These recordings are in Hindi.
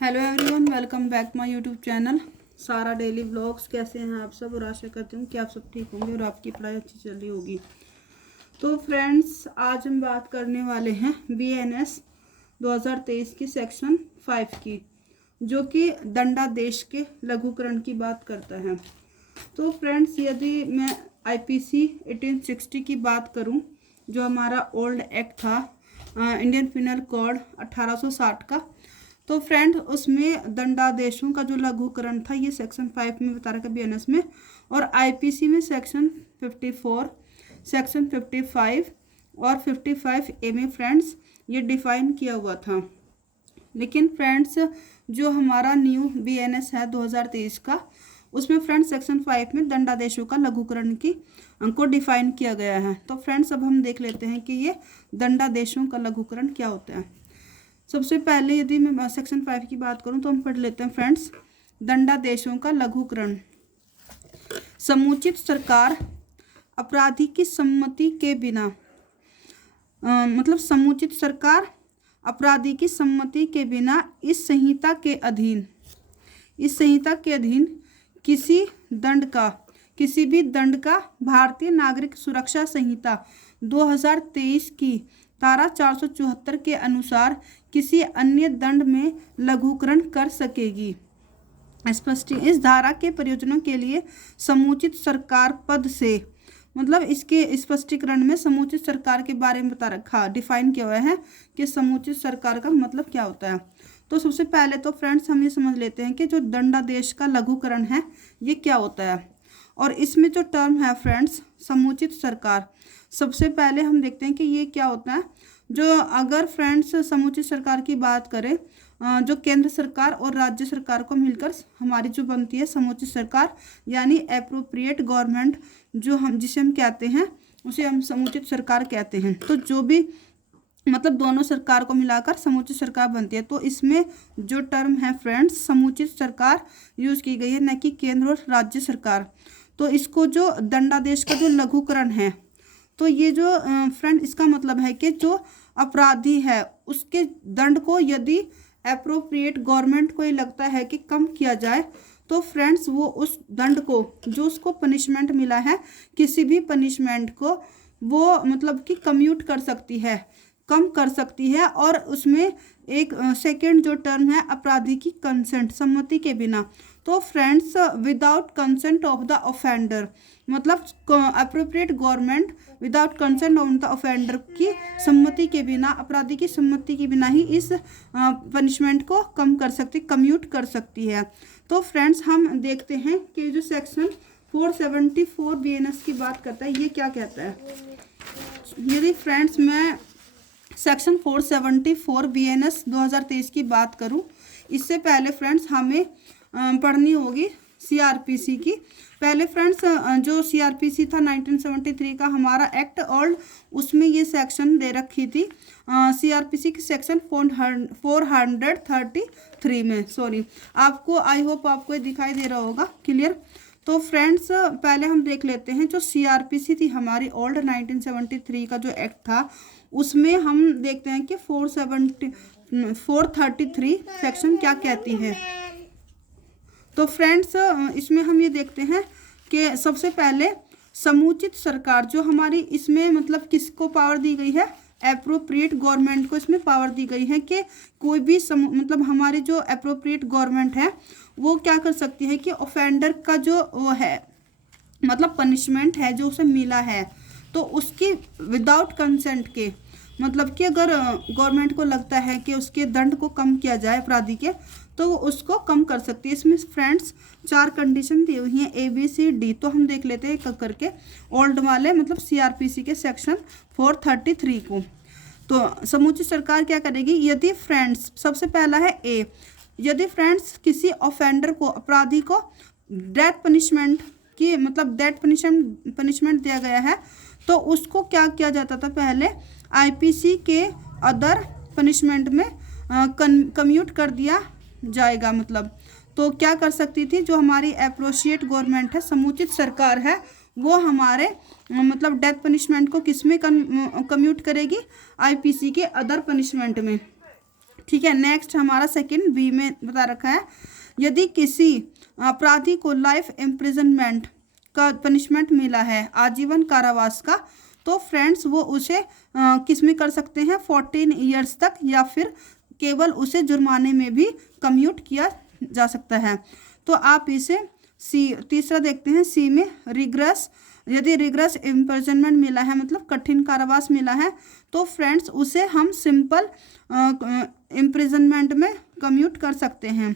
Hello everyone, welcome back my YouTube channel सारा डेली व्लॉग्स। कैसे हैं आप सब? और आशा करती हूँ कि आप सब ठीक होंगे और आपकी पढ़ाई अच्छी चल रही होगी। तो फ्रेंड्स, आज हम बात करने वाले हैं BNS 2023 की सेक्शन 5 की, जो कि दंडादेश के लघुकरण की बात करता है। तो फ्रेंड्स, यदि मैं IPC 1860 की बात करूं, जो हमारा ओल्ड एक्ट था, इंडियन पिनल कोड 1860 का, तो फ्रेंड उसमें दंडादेशों का जो लघुकरण था ये सेक्शन 5 में बता रखा BNS में, और IPC में सेक्शन 54, सेक्शन 55 और 55A में फ्रेंड्स ये डिफाइन किया हुआ था। लेकिन फ्रेंड्स, जो हमारा न्यू BNS है 2023 का, उसमें फ्रेंड्स सेक्शन 5 में दंडादेशों का लघुकरण की को डिफाइन किया गया है। तो फ्रेंड्स, अब हम देख लेते हैं कि ये दंडादेशों का लघुकरण क्या होता है। सबसे पहले यदि मैं सेक्शन 5 की बात करूं तो हम पढ़ लेते हैं फ्रेंड्स, दंडादेशों का लघुकरण। समुचित सरकार अपराधी की सम्मति के बिना, समुचित सरकार अपराधी की सम्मति के बिना इस संहिता के अधीन किसी भी दंड का भारतीय नागरिक सुरक्षा संहिता 2023 की धारा 474 के अनुसार किसी अन्य दंड में लघुकरण कर सकेगी। स्पष्ट इस धारा के प्रयोजनों के लिए समुचित सरकार पद से, इसके स्पष्टीकरण में समुचित सरकार के बारे में बता रखा, डिफाइन किया हुआ है कि समुचित सरकार का मतलब क्या होता है। तो सबसे पहले तो फ्रेंड्स हम ये समझ लेते हैं कि जो दंडादेश का लघुकरण है ये क्या होता है। और इसमें जो टर्म है फ्रेंड्स समुचित सरकार, सबसे पहले हम देखते हैं कि ये क्या होता है। जो अगर फ्रेंड्स समुचित सरकार की बात करें, जो केंद्र सरकार और राज्य सरकार को मिलकर हमारी जो बनती है समुचित सरकार, यानी एप्रोप्रिएट गवर्नमेंट, जिसे हम कहते हैं उसे हम समुचित सरकार कहते हैं। तो जो भी दोनों सरकार को मिलाकर समुचित सरकार बनती है। तो इसमें जो टर्म है फ्रेंड्स समुचित सरकार यूज की गई है, न कि केंद्र और राज्य सरकार। तो इसको जो दंडादेश का जो लघुकरण है, तो ये जो फ्रेंड इसका मतलब है कि जो अपराधी है उसके दंड को यदि एप्रोप्रिएट गवर्नमेंट को ये लगता है कि कम किया जाए, तो फ्रेंड्स वो उस दंड को, जो उसको पनिशमेंट मिला है, किसी भी पनिशमेंट को वो कि कम्यूट कर सकती है, कम कर सकती है। और उसमें एक सेकंड जो टर्म है अपराधी की कंसेंट, सम्मति के बिना। तो friends without consent of the offender, appropriate government without consent of the offender की सम्मति के बिना, अपराधी की सम्मति के बिना ही इस पनिशमेंट को कम कर सकती, कम्यूट कर सकती है। तो फ्रेंड्स हम देखते हैं कि जो सेक्शन 474 BNS की बात करता है ये क्या कहता है। यदि फ्रेंड्स मैं सेक्शन 474 BNS 2023 की बात करूं, इससे पहले फ्रेंड्स हमें पढ़नी होगी CRPC की। पहले फ्रेंड्स जो CRPC था 1973 का हमारा एक्ट ओल्ड, उसमें ये सेक्शन दे रखी थी CRPC की सेक्शन 433 में। सॉरी, आपको आई होप आपको ये दिखाई दे रहा होगा क्लियर। तो फ्रेंड्स पहले हम देख लेते हैं जो CRPC थी हमारी ओल्ड 1973 का जो एक्ट था, उसमें हम देखते हैं कि 433 सेक्शन क्या कहती है। तो फ्रेंड्स इसमें हम ये देखते हैं कि सबसे पहले समुचित सरकार जो हमारी, इसमें किसको पावर दी गई है, एप्रोप्रिएट गवर्नमेंट को इसमें पावर दी गई है कि कोई भी हमारी जो एप्रोप्रिएट गवर्नमेंट है वो क्या कर सकती है कि ऑफेंडर का जो वो है पनिशमेंट है जो उसे मिला है, तो उसकी विदाउट कंसेंट के, कि अगर गवर्नमेंट को लगता है कि उसके दंड को कम किया जाए अपराधी के, तो वो उसको कम कर सकती है। इसमें फ्रेंड्स 4 कंडीशन दी हुई हैं ABCD। तो हम देख लेते हैं एक करके ओल्ड वाले CRPC के सेक्शन 433 को। तो समुचित सरकार क्या करेगी, यदि फ्रेंड्स सबसे पहला है A, यदि फ्रेंड्स किसी ऑफेंडर को, अपराधी को डेथ पनिशमेंट की डेथ पनिशमेंट दिया गया है, तो उसको क्या किया जाता था, पहले IPC के अदर पनिशमेंट में कम्यूट कर दिया जाएगा। तो क्या कर सकती थी, जो हमारी एप्रोप्रिएट गवर्नमेंट है, समुचित सरकार है, वो हमारे डेथ पनिशमेंट को किस में कम्यूट करेगी, IPC के अदर पनिशमेंट में। ठीक है। नेक्स्ट हमारा सेकंड बी में बता रखा है, यदि किसी अपराधी को लाइफ इम्प्रिजनमेंट का पनिशमेंट मिला है, आजीवन कारावास का, तो फ्रेंड्स वो उसे किस में कर सकते हैं, 14 ईयर्स तक, या फिर केवल उसे जुर्माने में भी कम्यूट किया जा सकता है। तो आप इसे सी, तीसरा देखते हैं सी में, रिग्रेस, यदि रिग्रेस इम्प्रिजनमेंट मिला है मतलब कठिन कारावास मिला है, तो फ्रेंड्स उसे हम सिंपल इम्प्रिजनमेंट में कम्यूट कर सकते हैं।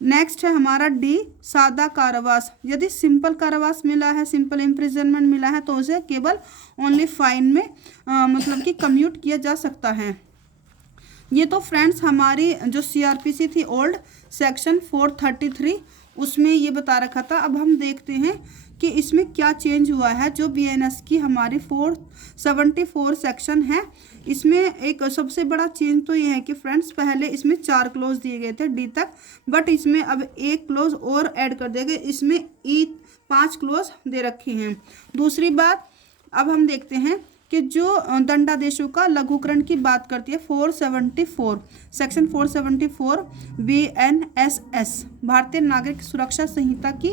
नेक्स्ट है हमारा डी, सादा कारावास, यदि सिंपल कारावास मिला है, सिंपल इम्प्रिजनमेंट मिला है, तो उसे केवल ओनली फाइन में मतलब कि कम्यूट किया जा सकता है। ये तो फ्रेंड्स हमारी जो सीआरपीसी थी ओल्ड सेक्शन 433 उसमें ये बता रखा था। अब हम देखते हैं कि इसमें क्या चेंज हुआ है। जो बीएनएस की हमारी 474 सेक्शन है, इसमें एक सबसे बड़ा चेंज तो ये है कि फ्रेंड्स पहले इसमें 4 क्लोज दिए गए थे डी तक, बट इसमें अब एक क्लोज और ऐड कर दिए गए, इसमें ई 5 क्लोज दे रखे हैं। दूसरी बात, अब हम देखते हैं कि जो दंडादेशों का लघुकरण की बात करती है 474 सेक्शन 474 BNSS भारतीय नागरिक सुरक्षा संहिता की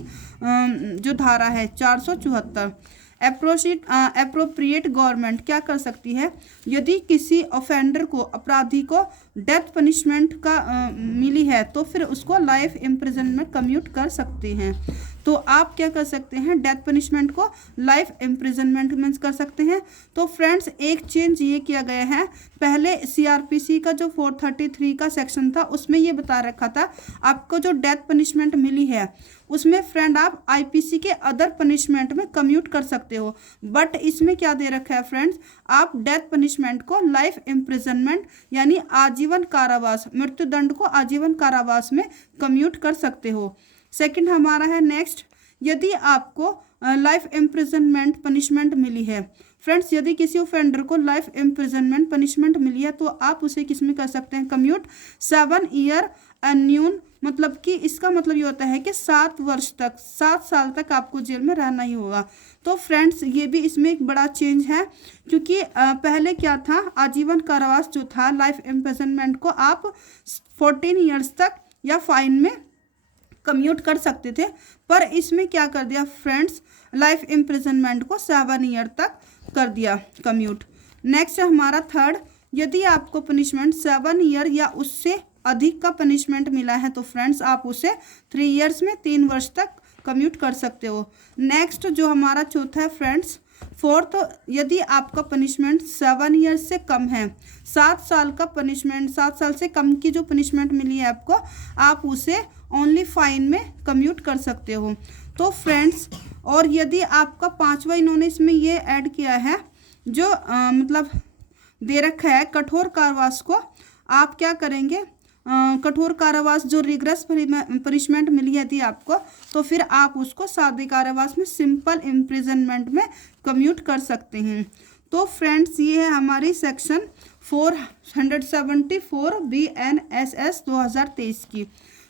जो धारा है 474, एप्रोप्रिएट गवर्नमेंट क्या कर सकती है, यदि किसी ऑफेंडर को, अपराधी को डेथ पनिशमेंट का मिली है, तो फिर उसको लाइफ इम्प्रिजनमेंट कम्यूट कर सकते हैं। तो आप क्या कर सकते हैं, डेथ पनिशमेंट को लाइफ इम्प्रिजनमेंट में कर सकते हैं। तो फ्रेंड्स एक चेंज ये किया गया है, पहले सीआरपीसी का जो 433 का सेक्शन था उसमें ये बता रखा था आपको जो डेथ पनिशमेंट मिली है उसमें फ्रेंड आप आईपीसी के अदर पनिशमेंट में कम्यूट कर सकते हो, बट इसमें क्या दे रखा है फ्रेंड्स, आप डेथ पनिशमेंट को लाइफ इम्प्रिजनमेंट यानी आजीवन कारावास, मृत्युदंड को आजीवन कारावास में कम्यूट कर सकते हो। सेकंड हमारा है नेक्स्ट, यदि आपको लाइफ इम्प्रिजनमेंट पनिशमेंट मिली है, फ्रेंड्स यदि किसी ऑफेंडर को लाइफ इम्प्रिजनमेंट पनिशमेंट मिली है तो आप उसे किस में कर सकते हैं, कम्यूट 7 ईयर अन्यून, मतलब कि इसका मतलब ये होता है कि 7 वर्ष तक, 7 साल तक आपको जेल में रहना ही होगा। तो फ्रेंड्स ये भी इसमें एक बड़ा चेंज है, क्योंकि पहले क्या था, आजीवन कारावास जो था, लाइफ इम्प्रिजनमेंट को आप 14 ईयर्स तक या फाइन में कम्यूट कर सकते थे, पर इसमें क्या कर दिया फ्रेंड्स, लाइफ इम्प्रिजनमेंट को 7 ईयर तक कर दिया कम्यूट। नेक्स्ट है हमारा थर्ड, यदि आपको पनिशमेंट 7 ईयर या उससे अधिक का पनिशमेंट मिला है तो फ्रेंड्स आप उसे 3 ईयर्स में 3 वर्ष तक कम्यूट कर सकते हो। नेक्स्ट जो हमारा चौथा है फ्रेंड्स फोर्थ, यदि आपका पनिशमेंट 7 ईयर्स से कम है, 7 साल का पनिशमेंट, 7 साल से कम की जो पनिशमेंट मिली है आपको, आप उसे ओनली फाइन में कम्यूट कर सकते हो। तो फ्रेंड्स और यदि आपका पांचवा इन्होंने इसमें ये ऐड किया है जो मतलब दे रखा है कठोर कारावास को, आप क्या करेंगे, कठोर कारावास जो रिग्रेस पनिशमेंट मिली है थी आपको, तो फिर आप उसको सादे कारावास में सिंपल इम्प्रिजनमेंट में कम्यूट कर सकते हैं। तो फ्रेंड्स ये है हमारी सेक्शन 474 BNSS 2023 की।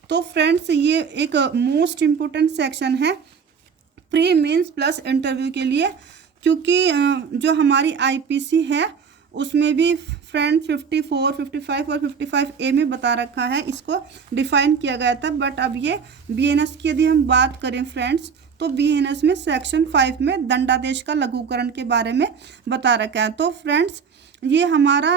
तो फ्रेंड्स ये एक मोस्ट इम्पोर्टेंट सेक्शन है प्री मेंस प्लस इंटरव्यू के लिए, क्योंकि जो हमारी आईपीसी है उसमें भी फ्रेंड 54, 55 और 55A में बता रखा है, इसको डिफाइन किया गया था। बट अब ये बीएनएस की यदि हम बात करें फ्रेंड्स, तो बीएनएस में सेक्शन 5 में दंडादेश का लघुकरण के बारे में बता रखा है। तो फ्रेंड्स ये हमारा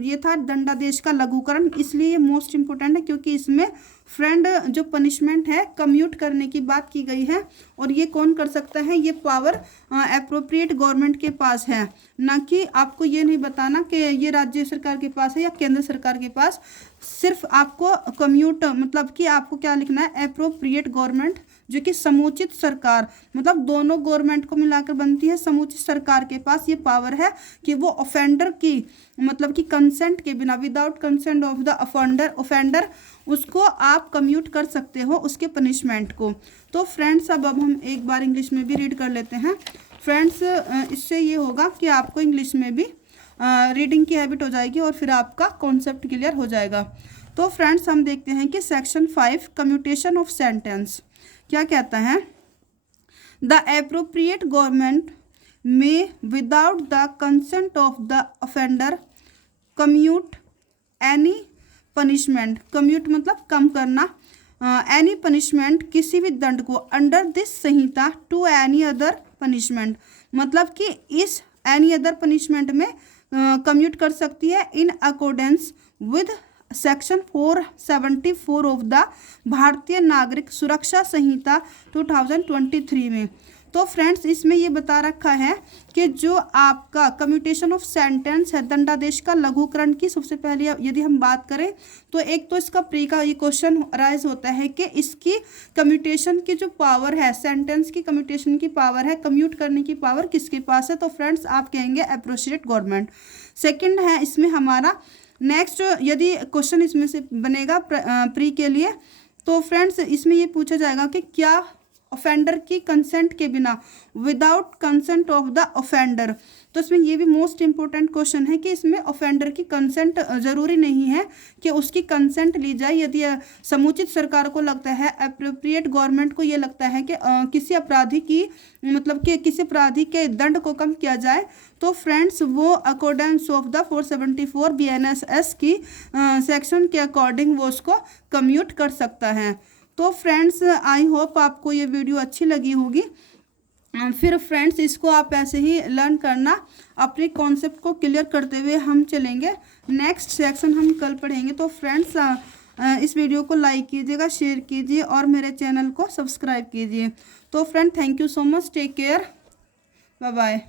ये था दंडादेश का लघुकरण, इसलिए ये मोस्ट इम्पोर्टेंट है, क्योंकि इसमें फ्रेंड जो पनिशमेंट है कम्यूट करने की बात की गई है, और ये कौन कर सकता है, ये पावर एप्रोप्रिएट गवर्नमेंट के पास है, ना कि आपको ये नहीं बताना कि ये राज्य सरकार के पास है या केंद्र सरकार के पास। सिर्फ आपको कम्यूट मतलब कि आपको क्या लिखना है, एप्रोप्रिएट गवर्नमेंट, जो कि समुचित सरकार, मतलब दोनों गवर्नमेंट को मिलाकर बनती है, समुचित सरकार के पास ये पावर है कि वो ऑफेंडर की मतलब कि कंसेंट के बिना, without consent of the offender उसको आप कम्यूट कर सकते हो उसके पनिशमेंट को। तो फ्रेंड्स अब हम एक बार इंग्लिश में भी रीड कर लेते हैं फ्रेंड्स, इससे ये होगा कि आपको इंग्लिश में भी रीडिंग की हैबिट हो जाएगी और फिर आपका कॉन्सेप्ट क्लियर हो जाएगा। तो फ्रेंड्स हम देखते हैं कि सेक्शन 5 कम्यूटेशन ऑफ सेंटेंस क्या कहता है, the appropriate government may without the consent of the offender commute any punishment, commute मतलब कम करना, एनी पनिशमेंट किसी भी दंड को, अंडर दिस संहिता टू एनी अदर पनिशमेंट मतलब कि इस एनी अदर पनिशमेंट में कम्यूट कर सकती है in accordance with section 474 of the Bharatiya Nagarik सुरक्षा संहिता 2023 में। तो फ्रेंड्स इसमें ये बता रखा है कि जो आपका कम्यूटेशन ऑफ सेंटेंस है, दंडादेश का लघुकरण की, सबसे पहले यदि हम बात करें तो एक तो इसका प्री का ये क्वेश्चन राइज होता है कि इसकी कम्यूटेशन की जो पावर है, सेंटेंस की कम्यूटेशन की पावर है, कम्यूट करने की पावर किसके पास है, तो फ्रेंड्स आप कहेंगे एप्रोप्रिएट गवर्नमेंट। सेकेंड है इसमें हमारा नेक्स्ट, यदि क्वेश्चन इसमें से बनेगा प्री के लिए, तो फ्रेंड्स इसमें ये पूछा जाएगा कि क्या ऑफेंडर की कंसेंट के बिना, without consent of the offender, तो इसमें ये भी मोस्ट इंपॉर्टेंट क्वेश्चन है कि इसमें ऑफेंडर की कंसेंट जरूरी नहीं है कि उसकी कंसेंट ली जाए। यदि समुचित सरकार को लगता है, एप्रोप्रिएट गवर्नमेंट को ये लगता है कि किसी अपराधी की मतलब कि किसी अपराधी के दंड को कम किया जाए, तो फ्रेंड्स वो अकॉर्डेंस ऑफ द 474 BNSS की सेक्शन के अकॉर्डिंग वो उसको कम्यूट कर सकता है। तो फ्रेंड्स आई होप आपको ये वीडियो अच्छी लगी होगी। फिर फ्रेंड्स इसको आप ऐसे ही लर्न करना, अपने कॉन्सेप्ट को क्लियर करते हुए हम चलेंगे। नेक्स्ट सेक्शन हम कल पढ़ेंगे। तो फ्रेंड्स इस वीडियो को लाइक कीजिएगा, शेयर कीजिए और मेरे चैनल को सब्सक्राइब कीजिए। तो friend thank you so much, take care, bye bye.